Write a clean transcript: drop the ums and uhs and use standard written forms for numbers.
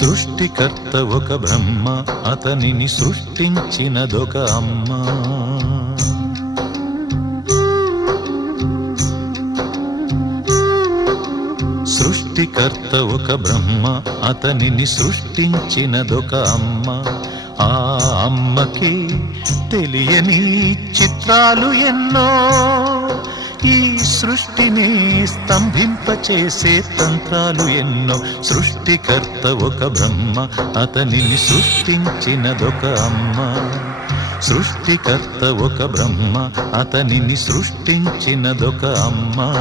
సృష్టికర్త ఒక బ్రహ్మ, అతనిని సృష్టించినదొక అమ్మ. సృష్టికర్త ఒక బ్రహ్మ, అతనిని సృష్టించినదొక అమ్మ. ఆ అమ్మకి తెలియని చిత్రాలు ఎన్నో, ఈ సృష్టిని స్తంభింపచేసే తంత్రాలు ఎన్నో. సృష్టికర్త ఒక బ్రహ్మ, అతనిని సృష్టించినదొక అమ్మ. సృష్టికర్త ఒక బ్రహ్మ, అతనిని సృష్టించినదొక అమ్మ.